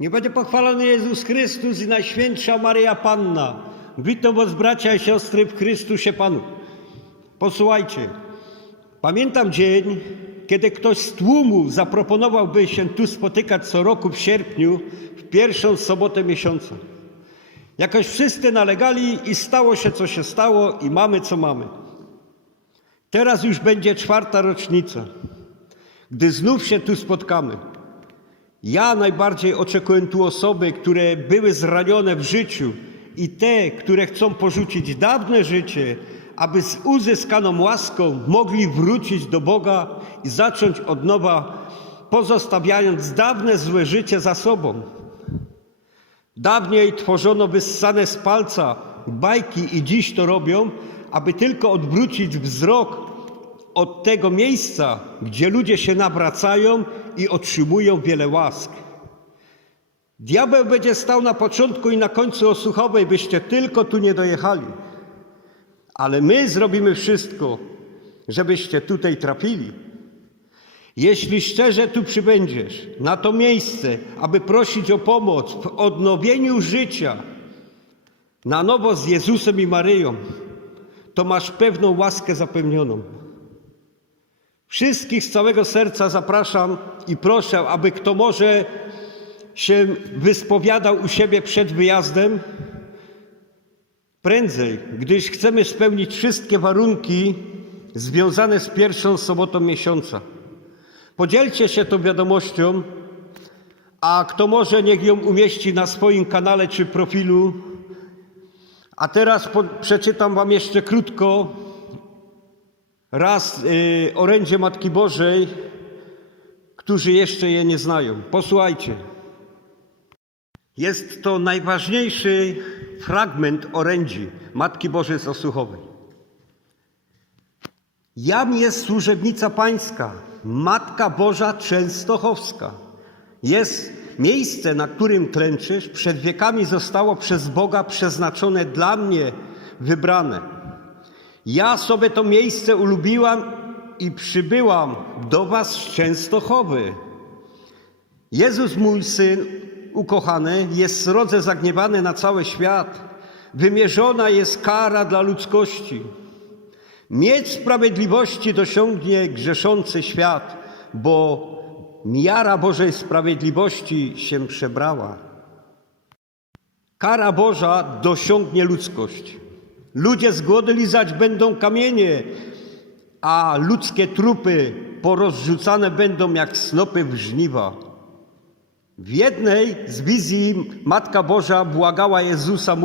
Nie będzie pochwalony Jezus Chrystus i Najświętsza Maryja Panna. Witam was bracia i siostry w Chrystusie Panu. Posłuchajcie, pamiętam dzień, kiedy ktoś z tłumu zaproponowałby się tu spotykać co roku w sierpniu, w pierwszą sobotę miesiąca. Jakoś wszyscy nalegali i stało się co się stało i mamy co mamy. Teraz już będzie czwarta rocznica, gdy znów się tu spotkamy. Ja najbardziej oczekuję tu osoby, które były zranione w życiu i te, które chcą porzucić dawne życie, aby z uzyskaną łaską mogli wrócić do Boga i zacząć od nowa, pozostawiając dawne złe życie za sobą. Dawniej tworzono wyssane z palca bajki i dziś to robią, aby tylko odwrócić wzrok od tego miejsca, gdzie ludzie się nawracają i otrzymują wiele łask. Diabeł będzie stał na początku i na końcu Osłuchowej, byście tylko tu nie dojechali. Ale my zrobimy wszystko, żebyście tutaj trafili. Jeśli szczerze tu przybędziesz, na to miejsce, aby prosić o pomoc w odnowieniu życia, na nowo z Jezusem i Maryją, to masz pewną łaskę zapewnioną. Wszystkich z całego serca zapraszam i proszę, aby kto może się wyspowiadał u siebie przed wyjazdem prędzej, gdyż chcemy spełnić wszystkie warunki związane z pierwszą sobotą miesiąca. Podzielcie się tą wiadomością, a kto może, niech ją umieści na swoim kanale czy profilu. A teraz po, przeczytam Wam jeszcze krótko raz y, orędzie Matki Bożej, którzy jeszcze je nie znają. Posłuchajcie. Jest to najważniejszy fragment orędzi Matki Bożej z Osłuchowej. Jam jest służebnica pańska, Matka Boża Częstochowska. Jest miejsce, na którym klęczysz, przed wiekami zostało przez Boga przeznaczone dla mnie, wybrane. Ja sobie to miejsce ulubiłam i przybyłam do was z Częstochowy. Jezus, mój syn ukochany, jest srodze zagniewany na cały świat. Wymierzona jest kara dla ludzkości. Mieć sprawiedliwości dosiągnie grzeszący świat, bo miara Bożej sprawiedliwości się przebrała. Kara Boża dosiągnie ludzkość. Ludzie z głodu lizać będą kamienie, a ludzkie trupy porozrzucane będą jak snopy w żniwa. W jednej z wizji Matka Boża błagała Jezusa,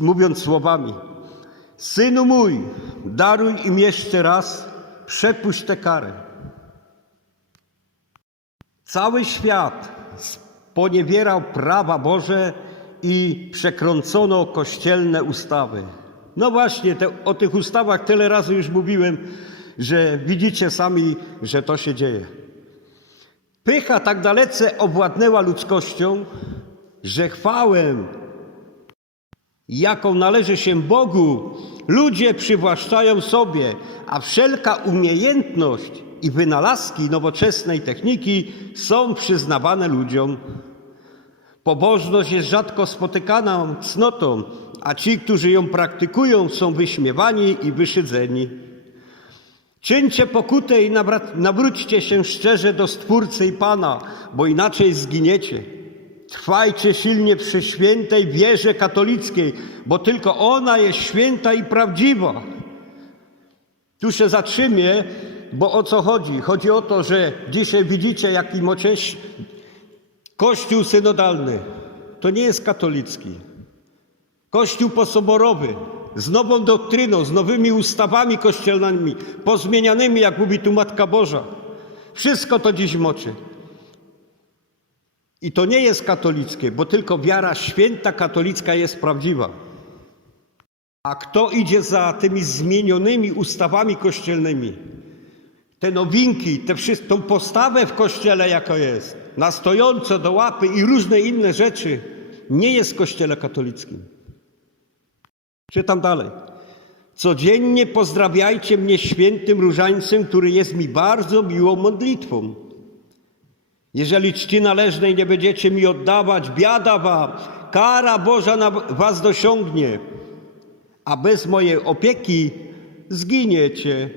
mówiąc słowami: Synu mój, daruj im jeszcze raz, przepuść tę karę. Cały świat sponiewierał prawa Boże i przekrącono kościelne ustawy. No właśnie, te, o tych ustawach tyle razy już mówiłem, że widzicie sami, że to się dzieje. Pycha tak dalece owładnęła ludzkością, że chwałę, jaką należy się Bogu, ludzie przywłaszczają sobie, a wszelka umiejętność i wynalazki nowoczesnej techniki są przyznawane ludziom. Pobożność jest rzadko spotykaną cnotą, a ci, którzy ją praktykują, są wyśmiewani i wyszydzeni. Czyńcie pokutę i nawróćcie się szczerze do Stwórcy i Pana, bo inaczej zginiecie. Trwajcie silnie przy świętej wierze katolickiej, bo tylko ona jest święta i prawdziwa. Tu się zatrzymię, bo o co chodzi? Chodzi o to, że dzisiaj widzicie, jaki mocześ Kościół synodalny. To nie jest katolicki. Kościół posoborowy, z nową doktryną, z nowymi ustawami kościelnymi, pozmienianymi, jak mówi tu Matka Boża. Wszystko to dziś moczy. I to nie jest katolickie, bo tylko wiara święta katolicka jest prawdziwa. A kto idzie za tymi zmienionymi ustawami kościelnymi? Te nowinki, wszystko, tą postawę w kościele, jaka jest, na stojąco do łapy i różne inne rzeczy, nie jest w kościele katolickim. Czytam dalej. Codziennie pozdrawiajcie mnie świętym różańcem, który jest mi bardzo miłą modlitwą. Jeżeli czci należnej nie będziecie mi oddawać, biada wam, kara Boża na was dosiągnie, a bez mojej opieki zginiecie.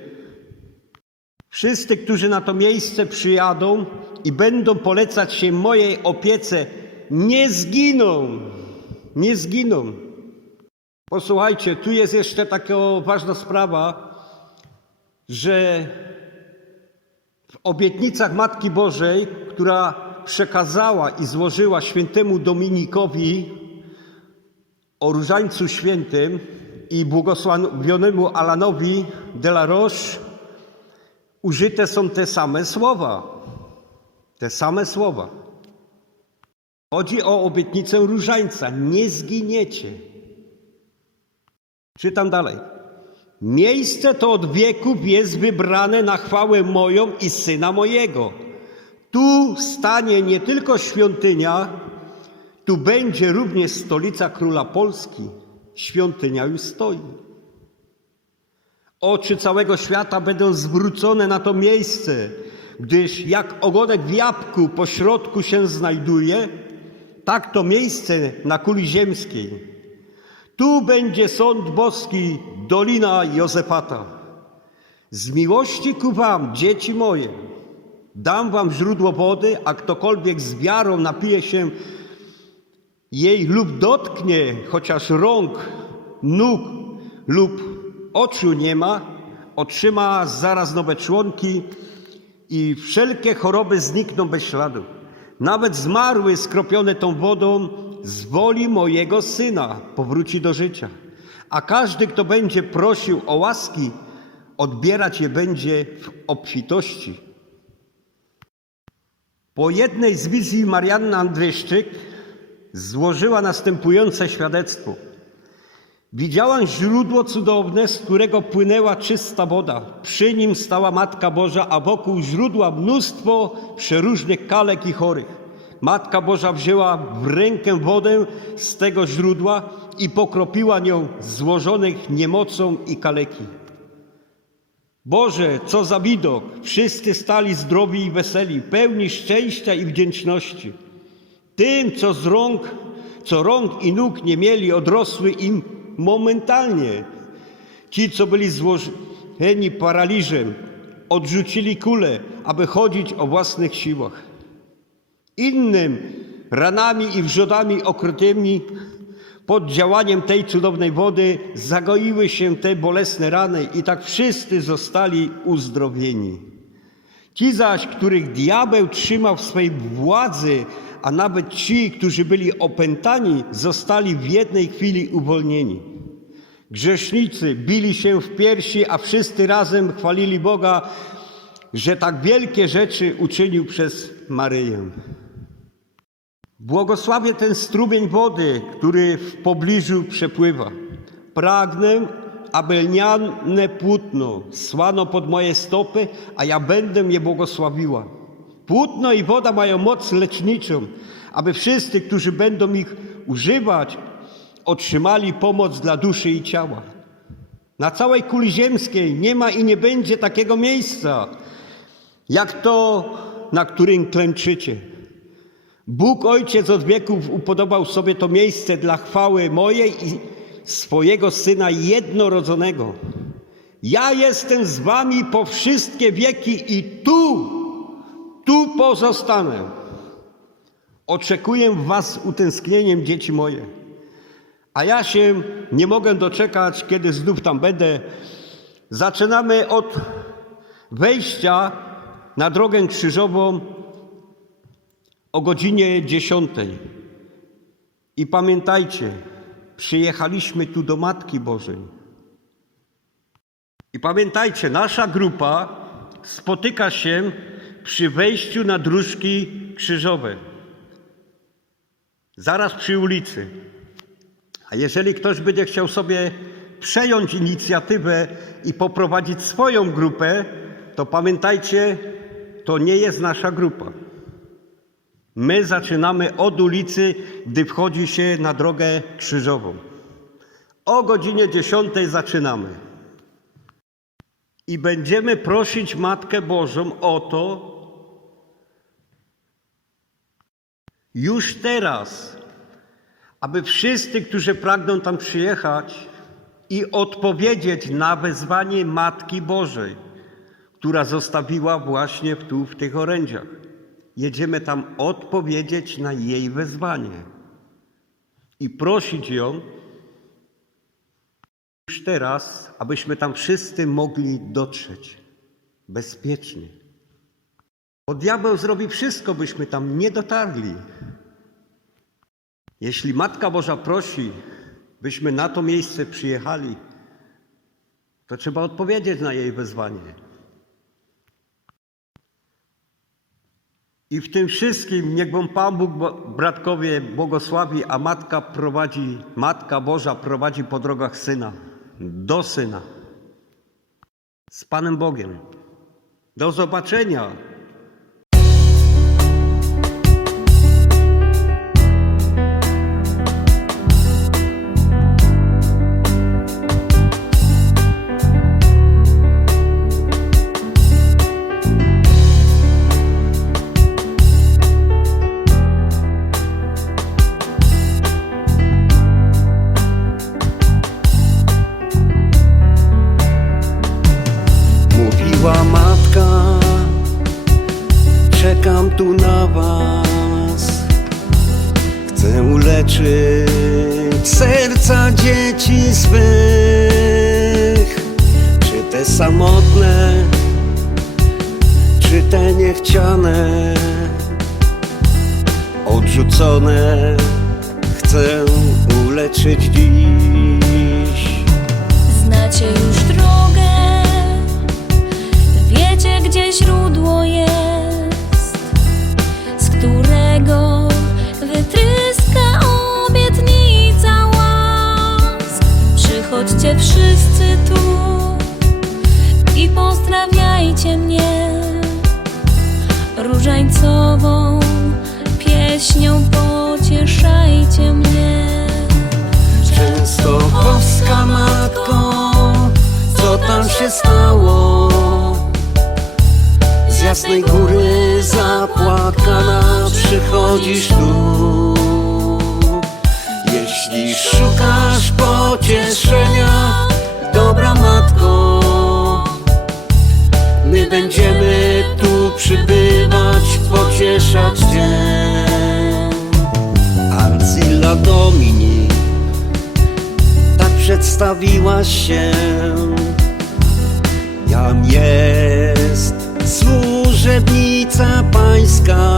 Wszyscy, którzy na to miejsce przyjadą i będą polecać się mojej opiece, nie zginą. Nie zginą. Posłuchajcie, tu jest jeszcze taka ważna sprawa, że w obietnicach Matki Bożej, która przekazała i złożyła świętemu Dominikowi o różańcu świętym i błogosławionemu Alanowi de la Roche, użyte są te same słowa. Te same słowa. Chodzi o obietnicę różańca. Nie zginiecie. Czytam dalej. Miejsce to od wieków jest wybrane na chwałę moją i syna mojego. Tu stanie nie tylko świątynia, tu będzie również stolica króla Polski. Świątynia już stoi. Oczy całego świata będą zwrócone na to miejsce, gdyż jak ogonek w jabłku po środku się znajduje, tak to miejsce na kuli ziemskiej. Tu będzie sąd boski, dolina Józefata. Z miłości ku wam, dzieci moje, dam wam źródło wody, a ktokolwiek z wiarą napije się jej lub dotknie, chociaż rąk, nóg lub oczu nie ma, otrzyma zaraz nowe członki i wszelkie choroby znikną bez śladu. Nawet zmarły skropione tą wodą z woli mojego Syna powróci do życia. A każdy, kto będzie prosił o łaski, odbierać je będzie w obfitości. Po jednej z wizji Marianna Andryszczyk złożyła następujące świadectwo. Widziałam źródło cudowne, z którego płynęła czysta woda. Przy nim stała Matka Boża, a wokół źródła mnóstwo przeróżnych kalek i chorych. Matka Boża wzięła w rękę wodę z tego źródła i pokropiła nią złożonych niemocą i kaleki. Boże, co za widok! Wszyscy stali zdrowi i weseli, pełni szczęścia i wdzięczności. Tym, co z rąk, co rąk i nóg nie mieli, odrosły im momentalnie. Ci, co byli złożeni paraliżem, odrzucili kulę, aby chodzić o własnych siłach. Innym ranami i wrzodami okrytymi pod działaniem tej cudownej wody zagoiły się te bolesne rany i tak wszyscy zostali uzdrowieni. Ci zaś, których diabeł trzymał w swej władzy, a nawet ci, którzy byli opętani, zostali w jednej chwili uwolnieni. Grzesznicy bili się w piersi, a wszyscy razem chwalili Boga, że tak wielkie rzeczy uczynił przez Maryję. Błogosławię ten strumień wody, który w pobliżu przepływa. Pragnę, aby lniane płótno słano pod moje stopy, a ja będę je błogosławiła. Płótno i woda mają moc leczniczą, aby wszyscy, którzy będą ich używać, otrzymali pomoc dla duszy i ciała. Na całej kuli ziemskiej nie ma i nie będzie takiego miejsca, jak to, na którym klęczycie. Bóg Ojciec od wieków upodobał sobie to miejsce dla chwały mojej i swojego Syna jednorodzonego. Ja jestem z wami po wszystkie wieki i tu, tu pozostanę. Oczekuję was utęsknieniem, dzieci moje. A ja się nie mogę doczekać, kiedy znów tam będę. Zaczynamy od wejścia na drogę krzyżową o godzinie 10. I pamiętajcie, przyjechaliśmy tu do Matki Bożej. I pamiętajcie, nasza grupa spotyka się przy wejściu na dróżki krzyżowe. Zaraz przy ulicy. A jeżeli ktoś będzie chciał sobie przejąć inicjatywę i poprowadzić swoją grupę, to pamiętajcie, to nie jest nasza grupa. My zaczynamy od ulicy, gdy wchodzi się na drogę krzyżową. O godzinie 10 zaczynamy. I będziemy prosić Matkę Bożą o to, już teraz, aby wszyscy, którzy pragną tam przyjechać i odpowiedzieć na wezwanie Matki Bożej, która zostawiła właśnie tu w tych orędziach. Jedziemy tam odpowiedzieć na jej wezwanie i prosić ją już teraz, abyśmy tam wszyscy mogli dotrzeć bezpiecznie. Bo diabeł zrobi wszystko, byśmy tam nie dotarli. Jeśli Matka Boża prosi, byśmy na to miejsce przyjechali, to trzeba odpowiedzieć na jej wezwanie. I w tym wszystkim niech Wam Pan Bóg, bratkowie, błogosławi, a Matka prowadzi, Matka Boża prowadzi po drogach Syna, do Syna. Z Panem Bogiem. Do zobaczenia. Tu na was. Chcę uleczyć serca dzieci swych. Czy te samotne, czy te niechciane, odrzucone. Chcę uleczyć dziś. Znacie już pozdrawiajcie mnie różańcową pieśnią pocieszajcie mnie. Często Polska matko, co tam się stało? Z jasnej góry zapłakana przychodzisz tu. Jeśli szukasz pocieszenia, będziemy tu przybywać, pocieszać Cię. Ancilla Domini tak przedstawiłaś się. Jam jest służebnica pańska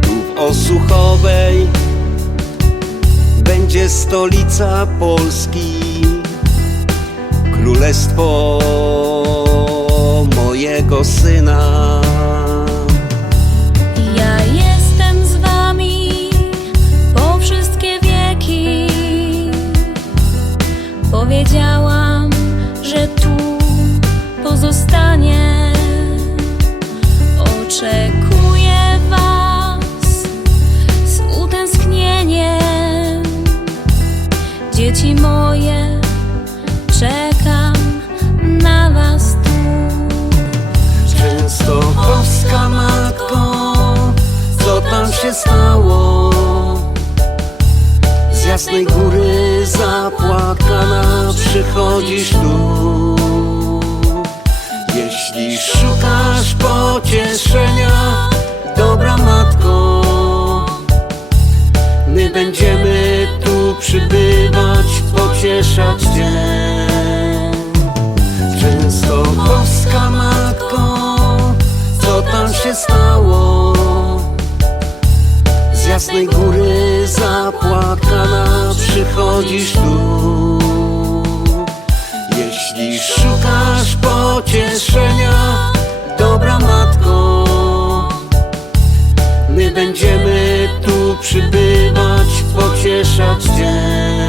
tu w Osuchowej będzie stolica Polski, królestwo mojego syna. Się stało? Z jasnej góry zapłakana przychodzisz tu. Jeśli szukasz pocieszenia, dobra matko, my będziemy tu przybywać, pocieszać Cię. Tu. Jeśli szukasz pocieszenia, dobra matko, my będziemy tu przybywać, pocieszać Cię.